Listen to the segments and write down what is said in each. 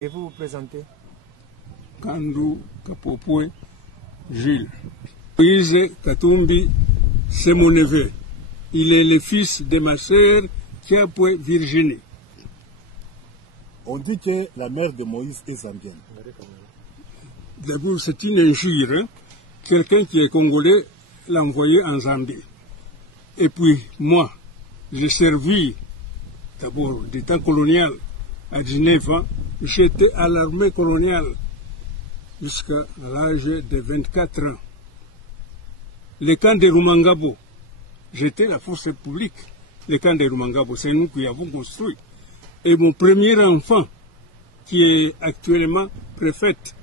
Et vous vous présentez? Kandou Kapopoué Gilles. Moïse Katumbi, c'est mon neveu. Il est le fils de ma sœur Kiapoué Virginie. On dit que la mère de Moïse est zambienne. D'abord, c'est une injure. Hein? Quelqu'un qui est congolais l'a envoyé en Zambie. Et puis, moi, j'ai servi, d'abord, du temps colonial à 19 ans. J'étais à l'armée coloniale jusqu'à l'âge de 24 ans. Le camp de Rumangabo, j'étais la force publique. Le camp de Rumangabo, c'est nous qui avons construit. Et mon premier enfant, qui est actuellement préfète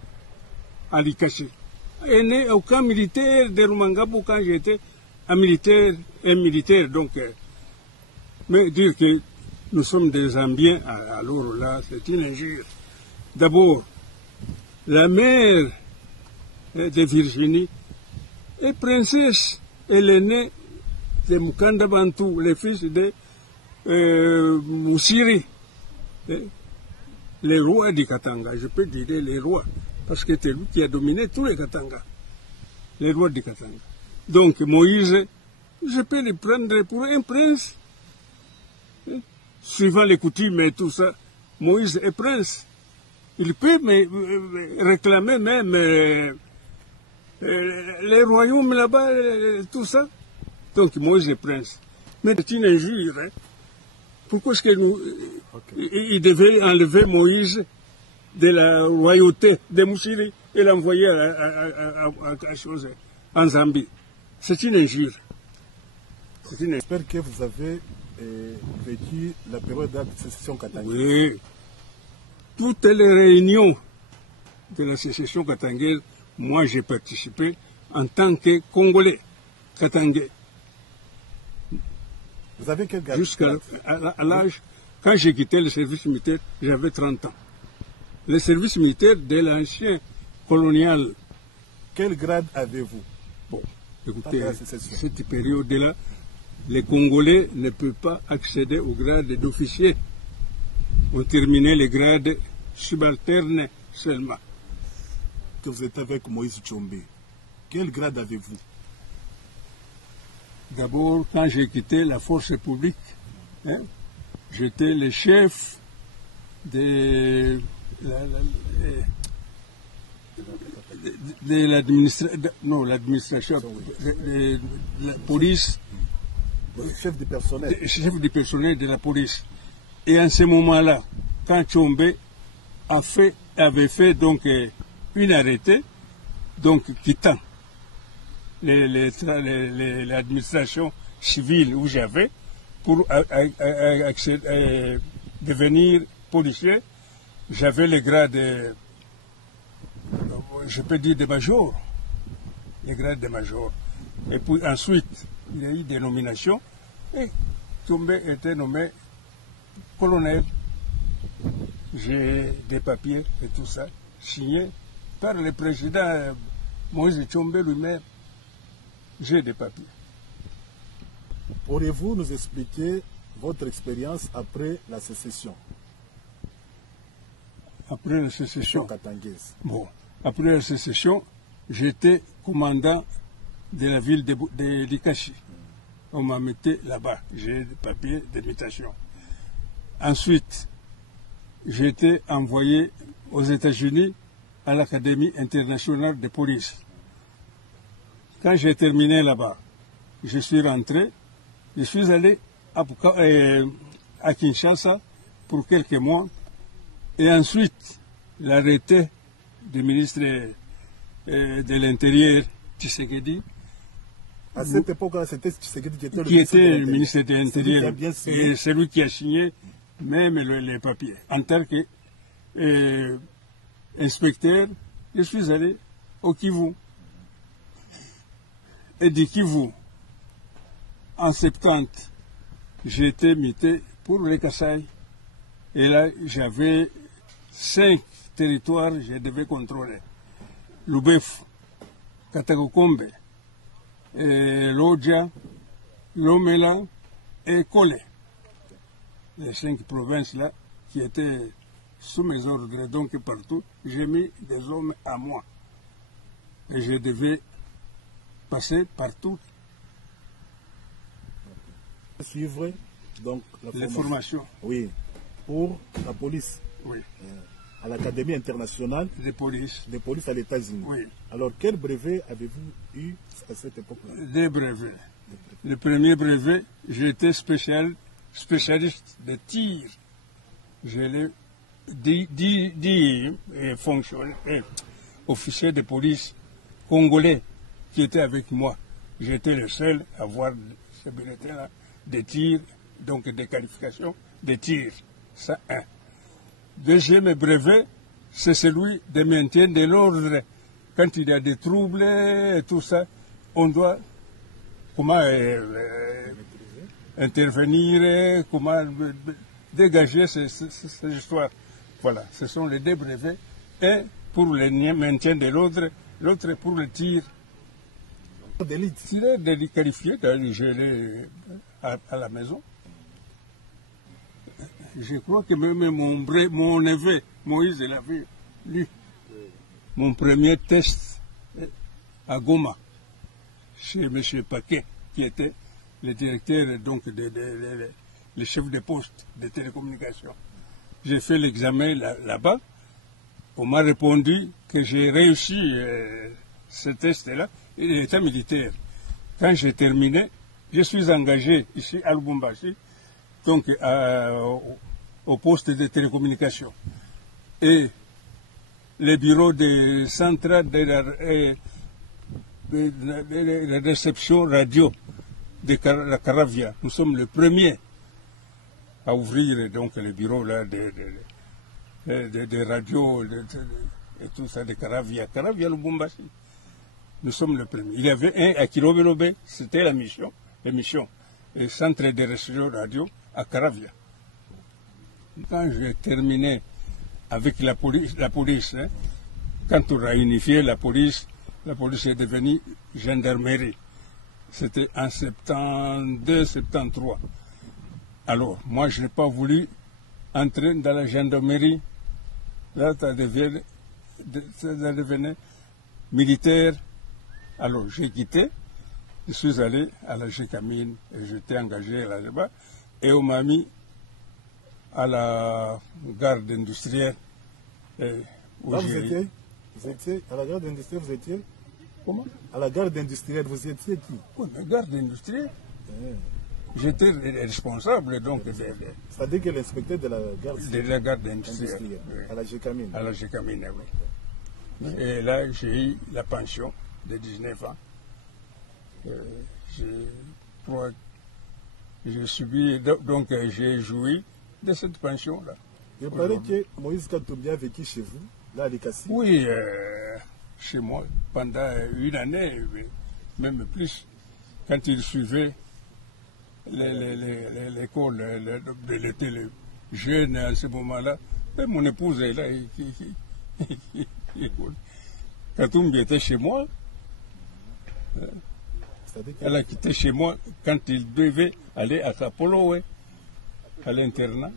à Likaché, est né au camp militaire de Rumangabo quand j'étais un militaire. Donc, mais dire que nous sommes des Zambiens, alors là, c'est une injure. D'abord, la mère de Virginie est princesse. Elle est née de Mukanda Bantu, le fils de Moussiri, les rois du Katanga. Je peux dire les rois, parce que c'est lui qui a dominé tous les Katanga, les rois du Katanga. Donc Moïse, je peux le prendre pour un prince. Suivant les coutumes et tout ça, Moïse est prince. Il peut réclamer même les royaumes là-bas, tout ça. Donc Moïse est prince. Mais c'est une injure. Hein? Pourquoi est-ce que nous... Il devait enlever Moïse de la royauté de Moussiri et l'envoyer en Zambie? C'est une injure. J'espère que vous avez vécu la période de la sécession katangaise. Oui. Toutes les réunions de la sécession katangaise, moi j'ai participé en tant que Congolais katangais. Vous avez quel grade? Jusqu'à l'âge, quand j'ai quitté le service militaire, j'avais 30 ans. Le service militaire de l'ancien colonial. Quel grade avez-vous? Bon, écoutez, cette période-là, les Congolais ne peuvent pas accéder au grade d'officier. On terminait les grades subalternes seulement. Que vous êtes avec Moïse Tshombe, quel grade avez-vous? D'abord, quand j'ai quitté la force publique, hein, j'étais le chef de l'administration, de la police. Chef du personnel. Chef du personnel de la police. Et en ce moment-là, quand Tshombe avait fait donc une arrêté, donc quittant l'administration civile où j'avais, pour devenir policier, j'avais le grade, je peux dire de major, le grade de major. Et puis ensuite, il y a eu des nominations et Tshombe était nommé colonel. J'ai des papiers et tout ça, signés par le président Moïse Tshombe lui-même. J'ai des papiers. Pourriez-vous nous expliquer votre expérience après la sécession? Après la sécession katangaise. Bon, après la sécession, j'étais commandant de la ville de Likashi. On m'a mis là-bas. J'ai des papiers d'imitation. Ensuite, j'ai été envoyé aux États-Unis à l'Académie internationale de police. Quand j'ai terminé là-bas, je suis rentré, je suis allé à Kinshasa pour quelques mois, et ensuite, l'arrêté du ministre de l'Intérieur, Tshisekedi. À cette époque-là, c'était Tshisekedi qui était le ministre de l'Intérieur, et c'est lui qui a signé même les papiers. En tant qu'inspecteur, je suis allé au Kivu. Et du Kivu, en 70, j'ai été muté pour les Kasaï. Et là, j'avais 5 territoires que je devais contrôler. Lubef, Katakokombe, Lodja, Lomela et Kole. Les 5 provinces-là qui étaient sous mes ordres. Donc partout, j'ai mis des hommes à moi. Et je devais passer partout. Suivre donc les formations. Oui, pour la police. Oui. À l'Académie internationale de police à l'États-Unis. Oui. Alors, quel brevet avez-vous eu à cette époque-là? Des brevets. Le premier brevet, j'étais spécialiste de tir. Je l'ai dit officier de police congolais qui était avec moi. J'étais le seul à avoir ce bulletin-là de tir, donc des qualifications de tir. Ça, un. Deuxième brevet, c'est celui de maintien de l'ordre. Quand il y a des troubles et tout ça, on doit comment intervenir, comment dégager ces histoires. Voilà, ce sont les deux brevets. Un pour le maintien de l'ordre, l'autre pour le tir. D'élite. S'il est qualifié, je l'ai à la maison. Je crois que même mon neveu, Moïse, l'avait lu. Mon premier test à Goma, chez M. Paquet, qui était le directeur, donc, le chef de poste de télécommunications. J'ai fait l'examen là-bas. On m'a répondu que j'ai réussi ce test-là. Il était militaire. Quand j'ai terminé, je suis engagé ici à Lubumbashi, donc au poste de télécommunications. Et les bureaux de centrale de réception radio de la Caravia, nous sommes les premiers à ouvrir donc les bureaux là de radio et tout ça de Caravia Lubumbashi. Nous sommes les premiers. Il y avait un à Kilobelobe, c'était l'émission, le centre de réception radio à Caravia. Quand j'ai terminé avec la police, hein, quand on a unifié la police est devenue gendarmerie. C'était en 72, 73. Alors, moi, je n'ai pas voulu entrer dans la gendarmerie. Là, ça devenait militaire. Alors, j'ai quitté. Je suis allé à la Gécamine et j'étais engagé là-bas. Et on m'a mis à la garde industrielle. Là, vous étiez à la garde industrielle, vous étiez? Comment? À la garde industrielle, vous étiez qui? Oui, mais garde industrielle. J'étais responsable, donc. C'est-à-dire que l'inspecteur de la garde industrielle. Oui. À la Gécamine. À la Gécamine, oui. Et là, j'ai eu la pension de 19 ans. J'ai subi, donc j'ai joui de cette pension-là. Il paraît que Moïse Katumbi a vécu chez vous, là à Likasi. Oui, chez moi, pendant une année, même plus, quand il suivait l'école, il était jeune à ce moment-là. Et mon épouse est là. Katumbi était chez moi. Elle a quitté chez moi quand il devait aller à Sapolo, à l'internat.